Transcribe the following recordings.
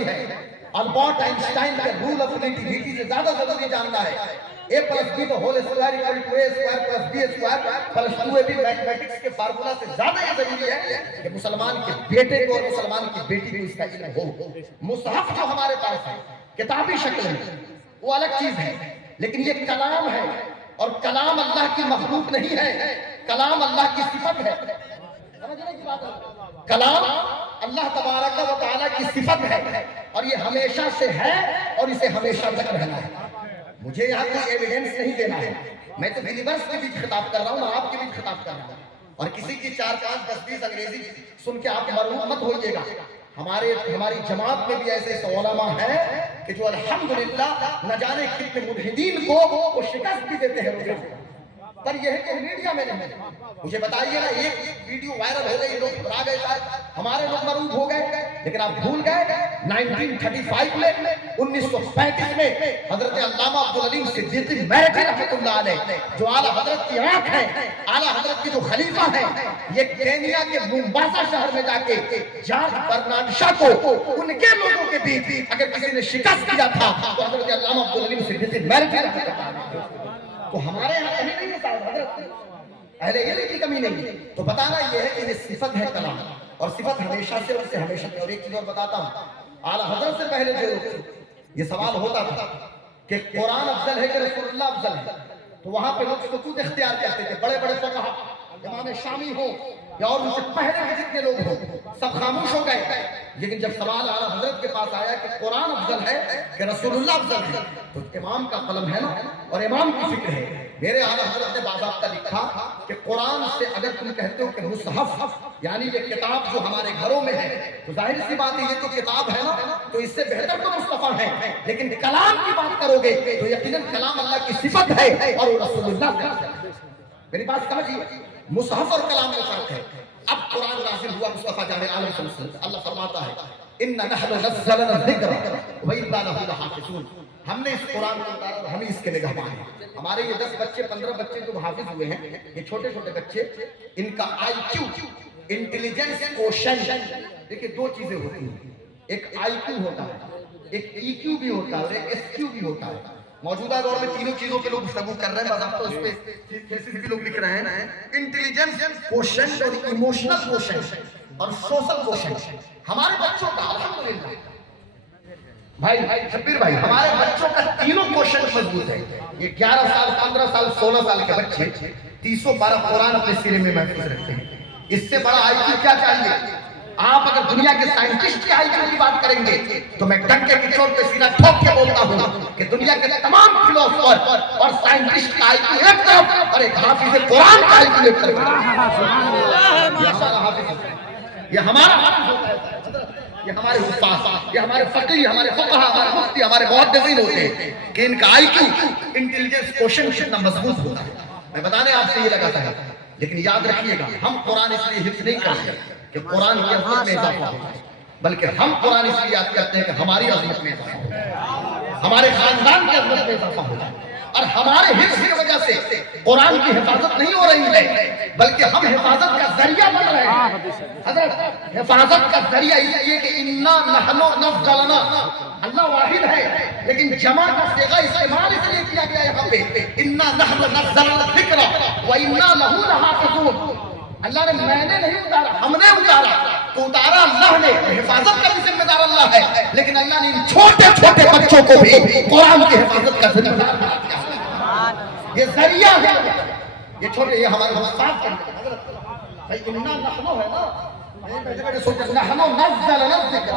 ہے Albert Einstein کے rule of relativity سے زیادہ ضروری جاننا ہے A plus B the whole square equal to A square plus B square plus 2ab mathematics کے فارمولا سے زیادہ یہ ضروری ہے کہ مسلمان کے بیٹے کو اور مسلمان کی بیٹی کو اس کا علم ہو. مصحف جو ہمارے پاس ہے کتابی شکل میں وہ الگ چیز ہے، لیکن یہ کلام ہے اور کلام اللہ کی مخلوق نہیں ہے، کلام اللہ کی صفت ہے. کلام اللہ تبارک و تعالیٰ کی صفت ہے اور یہ ہمیشہ سے ہے اور اسے ہمیشہ تک رہنا ہے. مجھے یہاں کوئی ایویڈنس نہیں دینا ہے، میں تو بلیورز کے بیچ خطاب کر رہا ہوں، آپ کے بیچ خطاب کر رہا ہوں. اور کسی کی 4 5 10 20 انگریزی سن کے آپ مرعوب مت ہوئیے گا. ہماری جماعت میں بھی ایسے علماء ہیں کہ جو الحمدللہ نہ جانے کتنے ملحدین کو وہ شکست بھی دیتے ہیں. پر یہ ہے کہ میڈیا میں نہیں ہے. مجھے بتائیے نا، ایک ویڈیو وائرل ہو گئی، لوگ گھبرا گئے، شاید ہمارے لوگ مرعوب ہو گئے، لیکن آپ بھول گئے 1935 میں 1935 میں حضرت علامہ عبدالعلیم صدیقی میرٹھی رحمۃ اللہ علیہ جو اعلیٰ حضرت کی آنکھ ہیں، اعلیٰ حضرت کی جو خلیفہ ہیں، یہ کینیا کے مومباسا شہر میں جا کے جارج برنارڈ شاہ کو ان کے لوگوں کے بیچ اگر کسی نے شکست کیا تھا تو حضرت علامہ عبدالعلیم صدیقی میرٹھی رحمۃ اللہ علیہ. تو ہمارے یہاں کمی نہیں ہے صاحب حضرت، اہل علم کی کمی نہیں ہے. تو بتانا یہ ہے کہ یہ صفت ہے کلام، اور صفت ہمیشہ سے اور سے ہمیشہ کی. اور ایک چیز اور بتاتا ہوں، اعلیٰ حضرت سے پہلے جو یہ سوال ہوتا تھا کہ قرآن افضل ہے کہ رسول اللہ افضل ہے، تو وہاں پہ لوگ سکوت اختیار کرتے تھے. بڑے بڑے فقہا امام شامی ہو یا اور ان سے پہلے کے جتنے لوگ ہوں سب خاموش ہو گئے. لیکن جب سوال اعلیٰ حضرت کے پاس آیا کہ قرآن افضل ہے کہ رسول اللہ افضل ہے، تو امام کا قلم ہے نا اور امام کی فکر ہے. میرے اعلیٰ حضرت نے باضابطہ لکھا کہ قرآن سے اگر تم کہتے ہو کہ مصحف یعنی یہ کتاب جو ہمارے گھروں میں ہے، تو ظاہر سی بات ہے یہ تو کتاب ہے نا، تو اس سے بہتر تو مصطفیٰ ہے. لیکن کلام کی بات کرو گے تو یقیناً کلام اللہ کی صفت ہے اور وہ رسول اللہ کا. میری بات سمجھیے، مصحف اور کلام میں فرق ہے. اب قرآن نازل ہوا مصطفیٰ جان عالم صلی اللہ علیہ وسلم، اللہ فرماتا ہے اِنَّ نَحْنُ نَزَّلْنَا الذِّكْرَ وَإِنَّا لَهُ لَحَافِظُونَ. ہم نے اس قرآن کو اتارا اور ہم ہی اس کے نگہبان ہیں. ہمارے یہ 10 بچے 15 بچے جو حافظ ہوئے ہیں، یہ چھوٹے چھوٹے بچے، ان کا آئی کیو انٹیلیجنس کوشن، دیکھیں 2 چیزیں ہوتی ہیں، ایک آئی کیو ہوتا ہے، ایک ای کیو بھی ہوتا ہے اور ایک ایس کیو بھی ہوتا ہے. موجودہ دور میں تینوں چیزوں کے لوگ گفتگو کر رہے ہیں، باضابطہ اس پہ تھیسس بھی لوگ لکھ رہے ہیں. انٹیلیجنس کوشن اور ایموشنل کوشن اور سوشل کوشن ہمارے بچوں کا الحمدللہ بھائی شبیر بھائی، ہمارے بچوں کا تینوں کوشن مضبوط ہے. یہ 11 سال 15 سال 16 سال کے بچے 312 قرآن اپنے سینے میں محفوظ رکھتے ہیں. اس سے بڑا آئی کیو کیا چاہیے؟ آپ اگر دنیا کے سائنٹسٹ کی آئی کیو کی بات کریں گے تو میں ڈنکے کی چوٹ پہ سینہ ٹھوک کے بولتا ہوں کہ دنیا کے تمام فلاسفر اور سائنٹسٹ کا آئی کیو ایک طرف اور ایک حافظ قرآن کا آئی کیو ایک طرف. یہ ہمارا حافظ ہوتا ہے، یہ ہمارے حفاظ، یہ ہمارے فقیہ، ہمارے فقہا، ہمارے مفتی، ہمارے محدثین ہوتے ہیں کہ ان کا آئی کیو انٹیلیجنس کوشن کتنا مضبوط ہوتا ہے. میں بتانے آپ سے یہ لگاتا ہے، لیکن یاد رکھیے گا ہم قرآن اس لیے حفظ نہیں کرتے کہ قرآن کی عظمت میں اضافہ ہو جائے، بلکہ ہم قرآن اس لیے یاد کرتے ہیں کہ ہماری عظمت میں اضافہ ہو جائے، ہمارے خاندان کی عظمت میں اضافہ ہو جائے. اور ہمارے حفظ کی وجہ سے قرآن کی حفاظت نہیں ہو رہی ہے، بلکہ ہم حفاظت کا ذریعہ بن رہے ہیں. حضرت حفاظت کا ذریعہ اس لیے کہ اِنَّا نَحْنُ نَزَّلْنَا، اللہ واحد ہے لیکن جمع کا صیغہ استعمال اس لیے کیا گیا یہاں پہ اِنَّا نَحْنُ نَزَّلْنَا الذِّكْرَ وَإِنَّا لَهُ لَحَافِظُونَ. اللہ نے میں نے نہیں اتارا، ہم نے اتارا، تو اتارا اللہ نے. حفاظت کا بھی ذمہ دار اللہ ہے، لیکن اللہ نے ان چھوٹے چھوٹے بچوں کو بھی قرآن کی حفاظت کا ذمہ دار بنا دیا. یہ ذریعہ ہے، یہ چھوٹے، یہ ہمارے استاد کرتے ہیں. بھائی اِنَّا نَحْنُ ہے نا، سوچا نَحْنُ نَزَّلْنَا الذِّكْرَ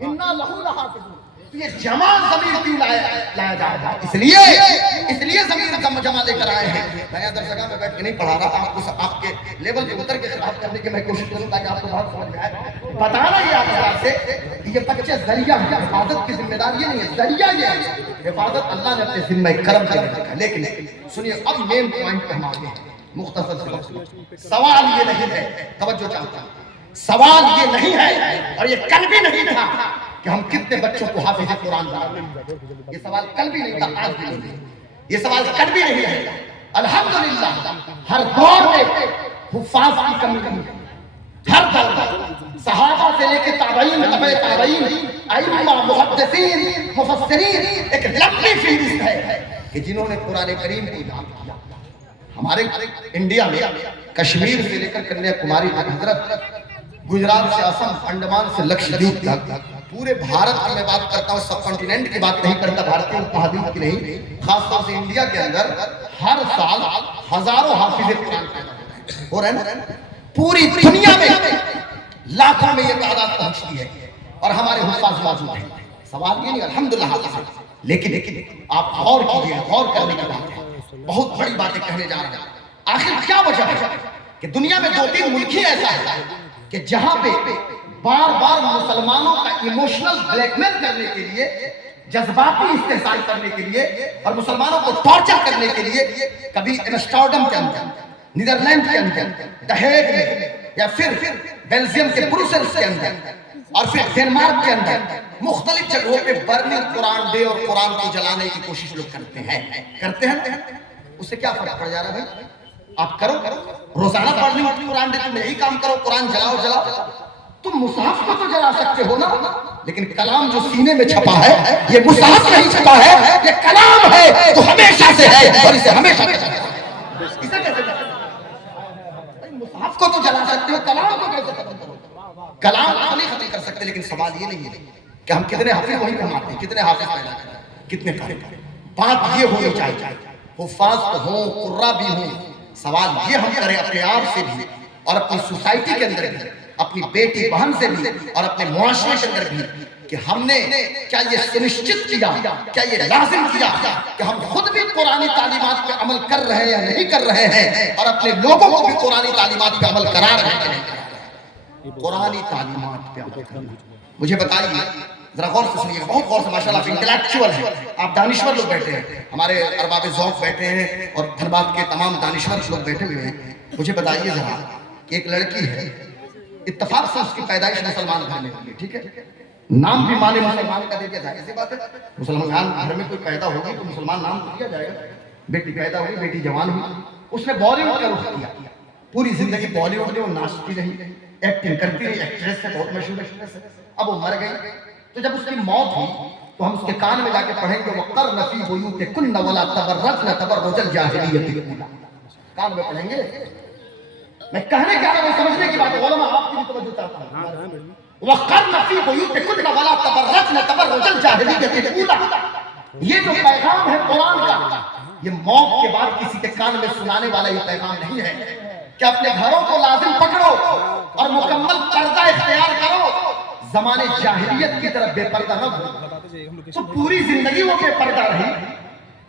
اِنَّا لَهُ لَحَافِظُونَ. یہ جمع ضمیر کیوں لایا جائے گا؟ اس لیے ضمیر جمع لے کر آئے ہیں. میں ادھر جگہ میں بیٹھ کے نہیں پڑھا رہا، آپ کے لیول پہ اتر کے خطاب کرنے کی میں کوشش کروں تاکہ آپ کو بہت سمجھ میں آئے. بتانا یہ آپ سے کہ یہ بچے ذریعہ ہے، حفاظت کی ذمہ دار یہ نہیں ہے، ذریعہ یہ ہے. حفاظت اللہ نے اپنے ذمہ کرم کر رکھا. لیکن سنیے اب مین پوائنٹ پہ ہم آگے ہیں مختصر سے وقت. سوال یہ نہیں ہے، توجہ چاہتا ہوں، سوال یہ نہیں ہے اور یہ کل بھی نہیں تھا کہ ہم کتنے بچوں کو حافظ قرآن بنائیں. یہ سوال کل بھی نہیں تھا، آج بھی نہیں. یہ سوال کل بھی نہیں ہے. الحمدللہ ہر دور میں حفاظ کی کمی ہے، ہر دور میں. صحابہ سے لے کے تابعین تبع تابعین ائمہ محدثین مفسرین ایک لمبی فہرست ہے کہ جنہوں نے قرآن کریم کو یاد کیا. ہمارے انڈیا میں کشمیر سے لے کر کنیا کماری تک حضرت گجرات سے آسام انڈمان سے لکشدیپ تک پورے بھارت کی میں بات کرتا ہوں, سب کنٹیننٹ کی بات نہیں کرتا, بھارتی اپمہادیپ کی نہیں, خاص طور سے انڈیا کے اندر ہر سال ہزاروں حافظ قرآن پیدا ہو رہے ہیں. پوری دنیا میں لاکھوں میں یہ تعداد پہنچتی ہے اور ہمارے حفاظ موجود ہیں. سوال یہ نہیں الحمدللہ حافظ ہے, لیکن آپ غور کیجئے, غور کرنے کی بات ہے, بہت بڑی باتیں کہنے جا رہے ہیں. آخر کیا وجہ ہے کہ دنیا میں 2-3 ملک ہی ایسا ہے کہ جہاں پہ بار بار مسلمانوں کا ایموشنل بلیک میل کرنے کے لیے, جذباتی استحصال کرنے کے لیے اور مسلمانوں کو ٹارچر کرنے کے لیے, کبھی ایمسٹرڈم کے اندر, نیدرلینڈ کے اندر, دہیگ میں, یا پھر بیلجیم کے بروسلز کے اندر, اور پھر ڈنمارک کے اندر مختلف جگہوں پہ برننگ قرآن ڈے اور قرآن کو جلانے کی کوشش لوگ کرتے ہیں. اس سے کیا فرق پڑ جا رہا ہے بھائی؟ آپ کرو روزانہ برننگ قرآن ڈے, تم یہی کام کرو, قرآن جلاؤ. تم مصحف کو تو جلا سکتے ہو نا, لیکن کلام جو سینے میں چھپا ہے یہ مصحف نہیں چھپا ہے, یہ کلام ہے جو ہمیشہ سے ہے اور اسے ہمیشہ سے ہے. اسے کیسے مصحف کو تو جلا سکتے ہو, کلام کو کیسے ختم کرو؟ کلام کو نہیں ختم کر سکتے, لیکن سوال یہ نہیں ہے کہ ہم کتنے حافظ وہیں کماتے ہیں, کتنے حافظ پیدا کرتے ہیں, کتنے کریں. بات یہ ہونی چاہیے, حفاظ ہوں, قرہ بھی ہوں, سوال یہ ہم کریں اپنے آپ سے بھی اور اپنی سوسائٹی کے اندر بھی, اپنی بیٹی بہن سے بھی اور اپنے معاشرے کے اندر بھی, کہ ہم نے کیا یہ سنشچت کیا, کیا یہ لازم کیا کہ ہم خود بھی قرآنی تعلیمات پہ عمل کر رہے ہیں یا نہیں کر رہے ہیں, اور اپنے لوگوں کو بھی قرآنی تعلیمات پہ عمل کرا رہے ہیں کہ نہیں کرا رہے ہیں. قرآنی تعلیمات پہ عمل کرنا. مجھے بتائیے, ذرا غور سے سنیے, بہت غور سے, ماشاءاللہ آپ انٹلیکچوئل ہیں, آپ دانشور لوگ بیٹھے ہیں, ہمارے ارباب ذوق بیٹھے ہیں اور دھنباد کے تمام دانشور لوگ بیٹھے ہوئے ہیں. مجھے بتائیے ذرا کہ ایک لڑکی ہے, اتفاق سے اس کی پیدائش مسلمان گھر میں ہوئی, ٹھیک ہے, نام بھی مانے مسلمان کا دے دیا جائے, ایسی بات ہے. مسلمان گھر میں کوئی پیدا ہوگی تو مسلمان نام دیا جائے گا. بیٹی پیدا ہوئی, بیٹی جوان ہوئی, اس نے بالی ووڈ کا رخ کیا, پوری زندگی بالی ووڈ میں وہ ناچتی رہی, ایکٹنگ کرتی رہی, ایکٹریس ہے, بہت مشہور ایکٹریس ہے. اب وہ مر گئی, تو جب اس کی موت ہوئی تو ہم اس کے کان میں جا کے پڑھیں گے وَقَرْنَ فِي بُيُوتِكُنَّ وَلَا تَبَرَّجْنَ تَبَرُّجَ الْجَاهِلِيَّةِ الْأُولَىٰ. کان میں پڑھیں گے. میں کہنے کیا رہا ہوں, سمجھنے کی بات ہے, علماء آپ کی بھی توجہ چاہتا ہوں. وَقَرْنَ فِي بُيُوتِكُنَّ وَلَا تَبَرَّجْنَ تَبَرُّجَ الْجَاهِلِيَّةِ الْأُولَىٰ. یہ جو پیغام ہے قرآن کا, یہ موت کے بعد کسی کے کان میں سنانے والا یہ پیغام نہیں ہے کہ اپنے گھروں کو لازم پکڑو اور مکمل پردہ اختیار کرو, زمانے جاہلیت کی طرف بے پردہ نہ ہو. تو پوری زندگی وہ بے پردہ رہی,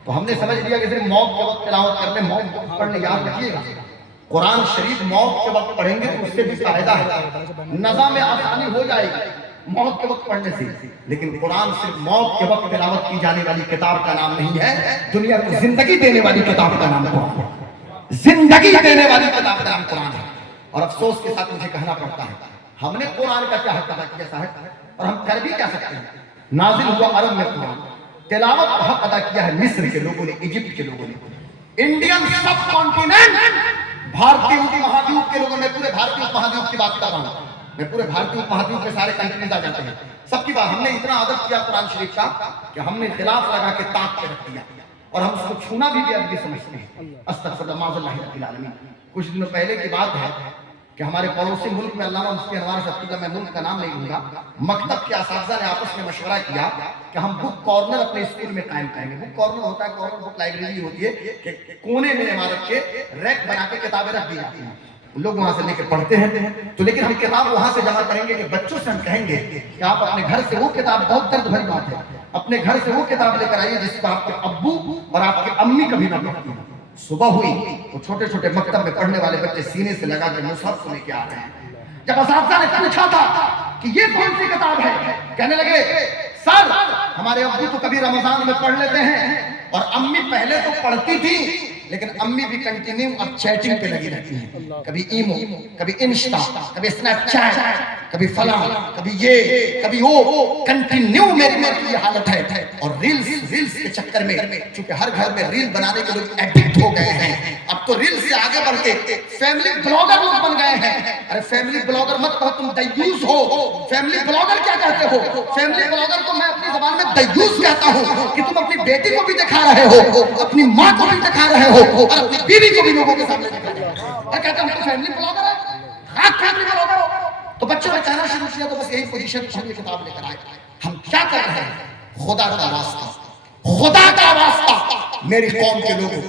تو ہم نے سمجھ لیا کہ صرف موت کے وقت تلاوت کرنے, موت کو پڑھنے, یاد رکھیے گا قرآن شریف موت کے وقت پڑھیں گے تو اس سے بھی فائدہ ہے, نظام میں آسانی ہو جائے گی موت کے وقت پڑھنے سے. لیکن قرآن صرف موت کے وقت تلاوت کی جانے والی کتاب کا نام نہیں ہے, دنیا کو زندگی دینے والی کتاب کا نام قرآن ہے, زندگی دینے والی کتاب کا نام قرآن ہے. اور افسوس کے ساتھ مجھے کہنا پڑتا ہے, ہم نے قرآن کا کیا حق ادا کیا صاحب, اور ہم کر بھی کیا سکتے ہیں. نازل ہوا عرب میں قرآن, تلاوت کا حق ادا کیا ہے مصر کے لوگوں نے, ایجپٹ کے لوگوں نے, انڈین سب کانٹیننٹ, بھارتی اپمہادیپ کے لوگوں نے, پورے بھارتی اپمہادیپ کی بات کر رہا ہوں میں, پورے بھارتی اپمہادیپ میں سارے کنٹریز آ جاتے ہیں, سب کی بات. ہم نے اتنا ادب کیا قرآن شریف کا کہ ہم نے خلاف لگا کے طاق پہ رکھ دیا, اور ہم اس کو چھونا بھی اب بھی سمجھتے ہیں. استغفر اللہ معاذ رب العالمین. کچھ دنوں پہلے کی بات ہے کہ ہمارے پڑوسی ملک میں, علامہ مفتی انوار صاحب, میں ملک کا نام نہیں لوں گا, مکتب کے اساتذہ نے آپس میں مشورہ کیا کہ ہم بک کارنر اپنے اسکول میں قائم کریں گے. بک کارنر ہوتا ہے, کارنر بک لائبریری ہوتی ہے کہ کونے میں عمارت کے ریک بنا کے کتابیں رکھ دی جاتی ہیں, لوگ وہاں سے لے کے پڑھتے ہیں. تو لیکن ہم کتاب وہاں سے جمع کریں گے کہ بچوں سے ہم کہیں گے کہ آپ اپنے گھر سے وہ کتاب, بہت درد بھری بات ہے, اپنے گھر سے وہ کتاب لے کر آئیے جس کو آپ کے ابو اور آپ کے امی کبھی نہ پڑھتی ہیں. صبح ہوئی وہ چھوٹے چھوٹے مکتب میں پڑھنے والے بچے سینے سے لگا کے مصحف کو لے کے آ رہے ہیں. جب اساتذہ نے پوچھا تھا کہ یہ کون سی کتاب ہے, کہنے لگے سر ہمارے ابو تو کبھی رمضان میں پڑھ لیتے ہیں اور امی پہلے تو پڑھتی تھی, لیکن امی بھی کنٹینیو اب چیٹنگ پہ لگی رہتی ہیں, کبھی ایمو, کبھی انسٹا, کبھی اسنیپ چیٹ, کبھی فلاں, کبھی یہ, کبھی وہ, کنٹینیو میری کی یہ حالت ہے. اور ریلز کے چکر میں چونکہ ہر گھر میں ریل بنانے کے لوگ ایڈکٹ ہو گئے ہیں، اب تو ریل سے آگے بڑھ کے فیملی بلاگر لوگ بن گئے ہیں۔ ارے فیملی بلاگر مت کہو، تم دیوس ہو۔ فیملی بلاگر کیا کہتے ہو؟ فیملی بلاگر کو میں اپنی زبان میں دیوس کہتا ہوں کہ تم اپنی بیٹی کو بھی دکھا رہے ہو، اپنی ماں کو بھی دکھا رہے ہو اور اپنی بیوی کو بھی لوگوں کے سامنے دکھا رہے ہو۔ میں کہتا ہوں تو فیملی بلاگر ہے، ہاں فیملی بلاگر ہو۔ تو بچوں نے کہنا شروع کیا تو بس یہی پوزیشن ہم یہ کتاب لے کر آئے۔ ہم کیا کر رہے ہیں؟ خدا کا واسطہ، خدا کا واسطہ میری قوم کے لوگوں،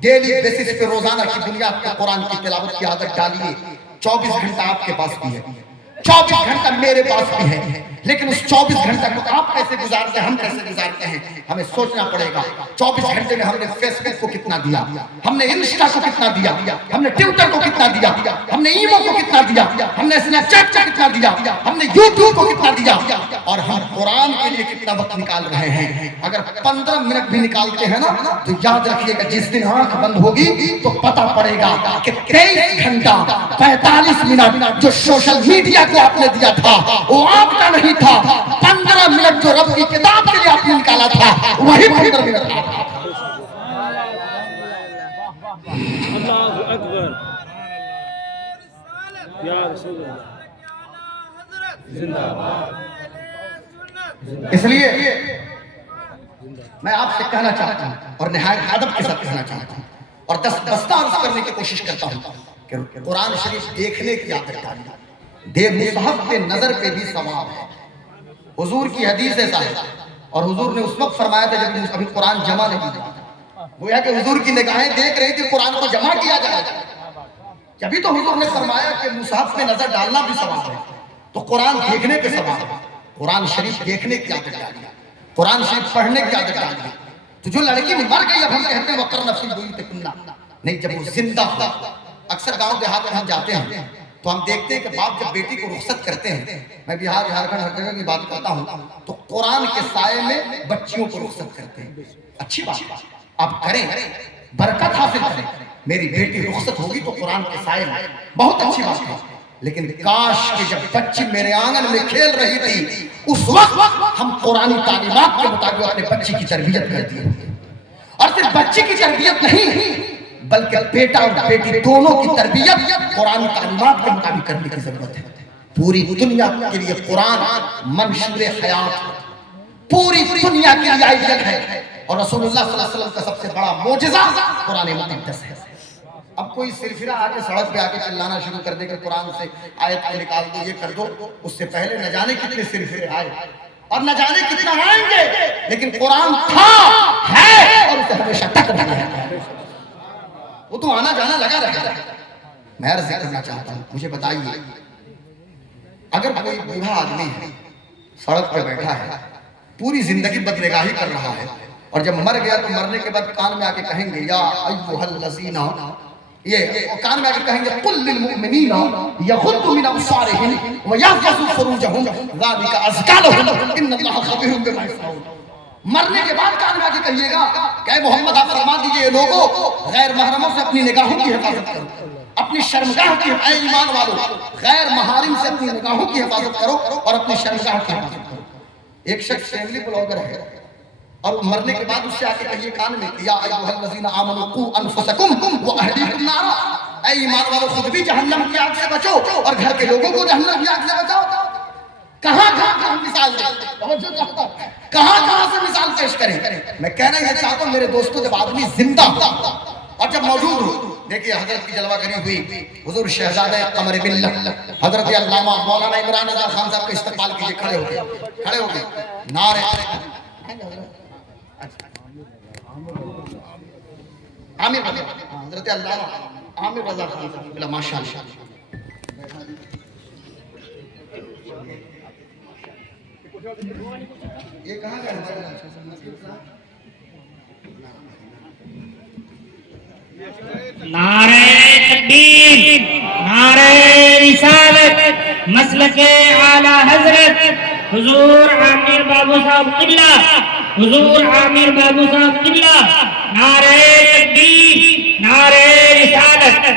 ڈیلی بیسس پہ روزانہ کی بنیاد پر قرآن کی تلاوت کی عادت ڈالیے۔ 24 گھنٹہ آپ کے پاس بھی ہے، 24 گھنٹہ میرے پاس بھی ہے، لیکن اس 24 گھنٹہ کو آپ کیسے گزارتے ہیں، ہم کیسے گزارتے ہیں، ہمیں سوچنا پڑے گا۔ 24 گھنٹے میں ہم نے فیس بک کو کتنا دیا، ہم نے انسٹا کو کتنا دیا، ہم نے ٹویٹر کو کتنا دیا، ہم نے ایمو کو کتنا دیا، ہم نے اسنیپ چیٹ کو کتنا دیا، ہم نے یوٹیوب کو کتنا دیا، اور ہم قرآن کے لیے کتنا وقت نکال رہے ہیں۔ اگر 15 منٹ بھی نکالتے ہیں نا تو یاد رکھیے گا جس دن آنکھ بند ہوگی تو پتہ پڑے گا کہ 23 گھنٹہ 45 منٹ جو سوشل میڈیا کو آپ نے دیا تھا وہ آپ کا نہیں تھا، 15 منٹ جو رب کی کتاب کے لیے آپ نے نکالا تھا وہی 15 منٹ تھا۔ اللہ اکبر، یا رسول اللہ، زندہ باد۔ اس لیے میں آپ سے کہنا چاہتا ہوں اور نہایت ادب کے ساتھ کہنا چاہتا ہوں اور دستبستہ عرض کرنے کی کوشش کرتا ہوں کہ قرآن شریف دیکھنے کی عادت ڈالیے۔ دے مصحف پہ نظر پہ بھی ثواب ہے۔ حضور کی حدیث ایسا ہے، اور حضور نے اس وقت فرمایا تھا جب ابھی قرآن جمع نہیں ہوا تھا۔ گویا کہ حضور کی نگاہیں دیکھ رہی تھی قرآن کو جمع کیا جائے، جبھی تو حضور نے فرمایا کہ مصحف پہ نظر ڈالنا بھی ثواب ہے، تو قرآن دیکھنے پہ ثواب ہے۔ قرآن شریف دیکھنے کی عادت ڈالیے، قرآن شریف پڑھنے کی عادت ڈالیے۔ تو جو لڑکی مر گئی اب ہم کہتے ہیں وقرن فی بیوتکن، نہیں، جب وہ زندہ ہو۔ اکثر گاؤں دیہات میں ہم جاتے ہیں تو ہم دیکھتے ہیں کہ باپ جب بیٹی کو رخصت کرتے ہیں، میں بہار جھارکھنڈ ہر جگہ کی بات کرتا ہوں، تو قرآن کے سائے میں بچیوں کو رخصت کرتے ہیں۔ اچھی بات ہے، آپ کریں، برکت حاصل کریں۔ میری بیٹی رخصت ہوگی تو قرآن کے سائے میں، بہت اچھی بات ہے۔ لیکن کاش کہ جب بچی میرے آنگن میں کھیل رہی تھی اس وقت ہم قرآنی تعلیمات کے مطابق اپنے بچی کی تربیت کر دی ہوتی، اور صرف بچی کی تربیت نہیں بلکہ بیٹا اور بیٹی دونوں کی تربیت قرآن تعلیمات کے مطابق کرنے کی ضرورت ہے۔ پوری دنیا کے لیے قرآن منشور حیات، پوری دنیا کے لیے آئیڈیل ہے، اور رسول اللہ صلی اللہ علیہ وسلم کا سب سے بڑا معجزہ قرآن مقدس ہے۔ اب کوئی صرفرہ آکے سڑک پہ آکے چلانا شروع کر دے کہ قرآن سے آیت کو نکال دو، یہ کر دو، اس سے پہلے نہ جانے کتنے صرفرے آئے اور نہ جانے کتنا آئیں گے، لیکن قرآن تھا، ہے اور اسے ہمیشہ تک رہنا ہے، وہ تو آنا جانا لگا رہے گا۔ میں عرض کرنا چاہتا ہوں، مجھے بتائیے اگر کوئی بوڑھا آدمی ہے سڑک پہ بیٹھا ہے، پوری زندگی بدنگاہی کر رہا ہے، اور جب مر گیا تو مرنے کے بعد کان میں آکے کہیں گے یا ایھا الذین، یہ کان میں آکے کہیں گے قل للمؤمنین یغضوا من ابصارہم ویحفظوا فروجہم ذلک ازکی لہم ان اللہ خبیر بما یصنعون۔ مرنے کے بعد کان میں آکے کہیے گا کہ اے محمد آپ فرما دیجئے یہ لوگوں غیر محرموں سے اپنی نگاہوں کی حفاظت کرو، اپنی شرمگاہ کی، اے ایمان والو غیر محارم سے اپنی نگاہوں کی حفاظت کرو اور اپنی شرمگاہ کی حفاظت کرو۔ ایک شخص فیملی بلاگر ہے اور مرنے کے بعد اس سے آکے کہیے کان میں یا ایھا الذین آمنوا قوا انفسکم واہلیکم نارا، اے ایمان والو خود بھی جہنم کی آگ سے بچو اور گھر کے لوگوں کو جہنم کی آگ سے بچاؤ۔ کہاں کہاں مثال دیں، کہاں سے مثال پیش کریں۔ میں کہنا یہ چاہتا ہوں میرے دوستوں جب آدمی زندہ ہو اور جب موجود ہو، دیکھیے حضرت کی جلوہ گری ہوئی، حضور شہزادہ قمر ملت حضرت علامہ مولانا عمران رضا خان صاحب کا استقبال کیجئے، کھڑے ہو گئے نعرے عامر رضا، حضرت علامہ عامر رضا خان صاحب، ماشاءاللہ۔ یہ کہاں کا ہے؟ نعرہ تکبیر، نعرہ رسالت، مسلک اعلی حضرت حضور عامر بابو صاحب قبلہ، حضور عامر بابو صاحب قبلہ، نعرہ تکبیر، نعرہ رسالت۔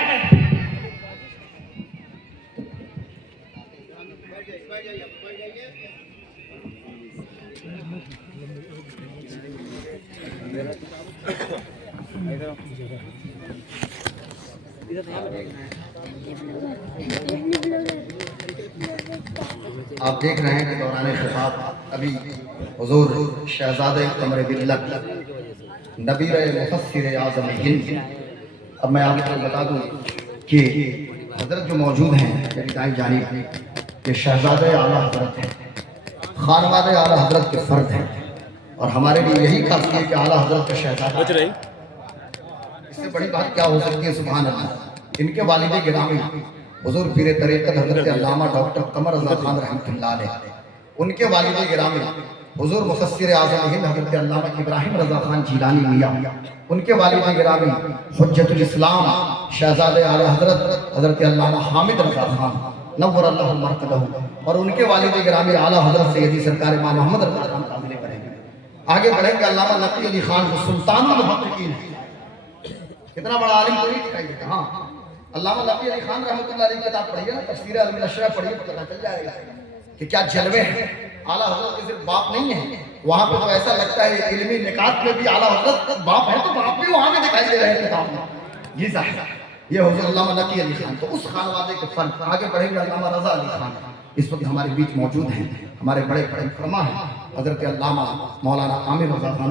آپ دیکھ رہے ہیں کہ دوران خطاب ابھی حضور شہزادہ قمر بلت نبیر مفسر اعظم ہند، اب میں آپ کو بتا دوں کہ حضرت جو موجود ہیں میری دائیں جانب کہ شہزادہ اعلیٰ حضرت ہیں، خانوادہ اعلیٰ حضرت کے فرد ہیں، اور ہمارے لیے یہی کافی ہے کہ اعلیٰ حضرت کا شہزادہ، اس سے بڑی بات کیا ہو سکتی ہے؟ سبحان اللہ۔ ان کے والد گرامی حضور پیر طریقت حضرت علامہ ڈاکٹر قمر رضا خان رحمۃ اللہ علیہ، ان کے والد گرامی حضور مفسر اعظم ہند حضرت علامہ ابراہیم رضا خان جیلانی میاں، ان کے والد گرامی حجت الاسلام شہزادہ اعلیٰ حضرت حضرت علامہ حامد رضا خان نور اللہ مرقدہ، اور ان کے والد گرامی اعلیٰ حضرت سیدی سرکار امام محمد رضا خان قابل کریں گے۔ آگے بڑھیں گے علامہ نقی علی خان سلطان المحققین، کتنا بڑا عالم تو نہیں دکھائی دیتا۔ ہاں علامہ نقی علی خان رحمۃ اللہ علیہ کی کتاب پڑھیے نا، تفسیر علم الاشراف پڑھیے تو پتہ چل جائے گا کہ کیا جلوے ہیں۔ اعلیٰ حضرت کے صرف باپ نہیں ہیں، وہاں پہ تو ایسا لگتا ہے علمی نکات میں بھی اعلیٰ حضرت باپ ہے، تو باپ بھی وہاں پہ دکھائی دے رہے ہیں کتاب میں۔ جی صاحب، یہ حضور علامہ نقی علی خان، تو اس خانوادے کے فرد۔ آگے بڑھیں گے علامہ رضا علی خان، اس وقت ہمارے بیچ موجود ہیں، ہمارے بڑے بڑے فرما ہیں حضرت علامہ مولانا عامر رضا خان